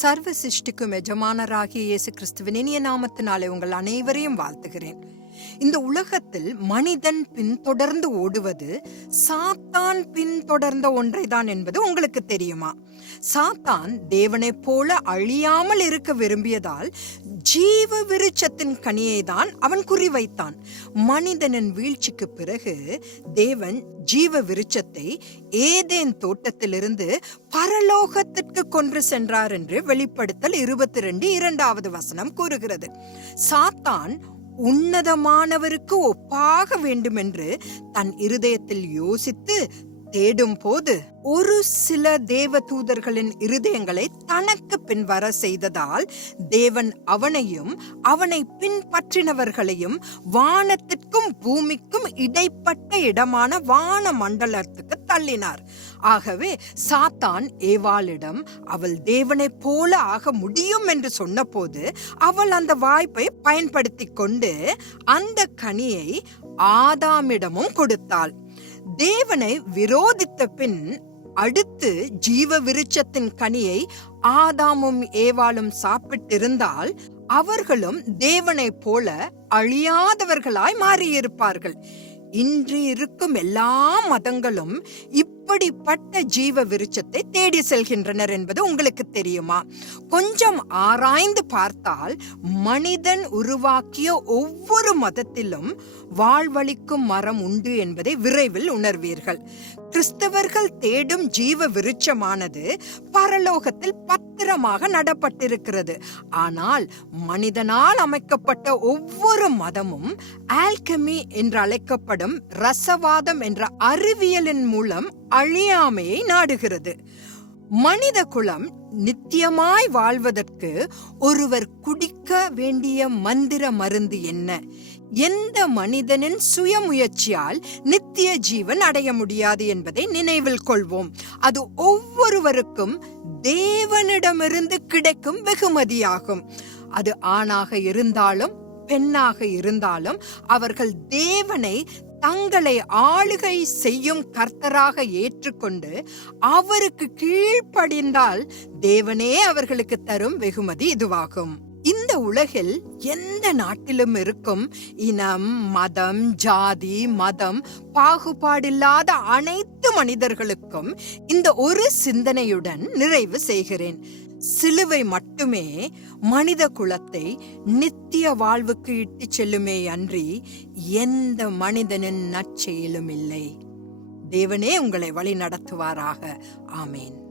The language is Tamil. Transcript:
சர்வ சிருஷ்டிக்கும் எஜமானராகிய இயேசு கிறிஸ்துவின் இனிய நாமத்தினாலே உங்கள் அனைவரையும் வாழ்த்துகிறேன். இந்த உலகத்தில் மனிதன் பின்தொடர்ந்து ஓடுவது சாத்தான் பின்தொடர்ந்த ஒன்றைதான் என்பது உங்களுக்கு தெரியுமா? சாத்தான் தேவனைப் போல அழியாமல் இருக்க விரும்பியதால் ஜீவ விருட்சத்தின் கனியை தான் அவன் குறிவைத்தான். மனிதனின் வீழ்ச்சிக்கு பிறகு தேவன் ஜீவ விருட்சத்தை ஏதேன் தோட்டத்திலிருந்து பரலோகத்திற்கு கொன்று சென்றார் என்று வெளிப்படுத்தல் இருபத்தி ரெண்டு இரண்டாவது வசனம் கூறுகிறது. சாத்தான் உன்னதமானவருக்கு ஒப்பாக வேண்டுமென்று தன் இருதயத்தில் யோசித்து தேடும் போது ஒரு சில தேவ தூதர்களின் இருதயங்களை தனக்கு பின் வர செய்ததால் தேவன் அவனையும் அவனை பின்பற்றினவர்களையும் வானத்திற்கும் பூமிக்கும் இடைப்பட்ட இடமான வான மண்டலத்துக்கு தள்ளினார். ஆகவே சாத்தான் ஏவாளிடம் அவள் தேவனைப் போல ஆக முடியும் என்று சொன்னபோது அவள் அந்த வாய்ப்பை பயன்படுத்தி கொண்டு அந்த கனியை ஆதாமிடமும் கொடுத்தாள். தேவனை விரோதித்த பின் அடுத்து ஜீவ விருட்சத்தின் கனியை ஆதாமும் ஏவாளும் சாப்பிட்டிருந்தால் அவர்களும் தேவனைப் போல அழியாதவர்களாய் மாறியிருப்பார்கள். இன்று இருக்கும் எல்லா மதங்களும் இப்படிப்பட்ட ஜீவ விருட்சத்தை தேடி செல்கின்றனர் என்பது உங்களுக்கு தெரியுமா? கொஞ்சம் ஆராய்ந்து பார்த்தால் மனிதன் உருவாக்கிய ஒவ்வொரு மதத்திலும் வாழ்வளிக்கும் மரம் உண்டு என்பதை விரைவில் உணர்வீர்கள். கிறிஸ்தவர்கள் தேடும் ஜீவ விருட்சமானது பரலோகத்தில் பத்திரமாக நடப்பட்டிருக்கிறது. ஆனால் மனிதனால் அமைக்கப்பட்ட ஒவ்வொரு மதமும் ஆல்கமி என்று அழைக்கப்படும் ரசவாதம் என்ற அறிவியலின் மூலம் அழியாமையை நாடுகிறது. மனித குலம் நித்தியமாய் வாழ்வதற்கு ஒருவர் குடிக்க வேண்டிய மந்திர மருந்து என்ன? எந்த மனிதனின் சுயமுயற்சியால் நித்திய ஜீவன் அடைய முடியாது என்பதை நினைவில் கொள்வோம். அது ஒவ்வொருவருக்கும் தேவனிடமிருந்து கிடைக்கும் வெகுமதியாகும். அது ஆணாக இருந்தாலும் பெண்ணாக இருந்தாலும் அவர்கள் தேவனை தங்களை ஆளுகை செய்யும் கர்த்தராக ஏற்றுக்கொண்டு அவருக்கு கீழ்ப்படிந்தால் தேவனே அவர்களுக்கு தரும் வெகுமதி இதுவாகும். இந்த உலகில் எந்த நாட்டிலும் இருக்கும் இனம் மதம் ஜாதி மதம் பாகுபாடில்லாத அனைத்து மனிதர்களுக்கும் இந்த ஒரு சிந்தனையுடன் நிறைவு செய்கிறேன். சிலுவை மட்டுமே மனித குலத்தை நித்திய வாழ்வுக்கு இட்டு செல்லுமே அன்றி எந்த மனிதனின் நற்செயலும் இல்லை. தேவனே உங்களை வழி நடத்துவாராக ஆமேன்.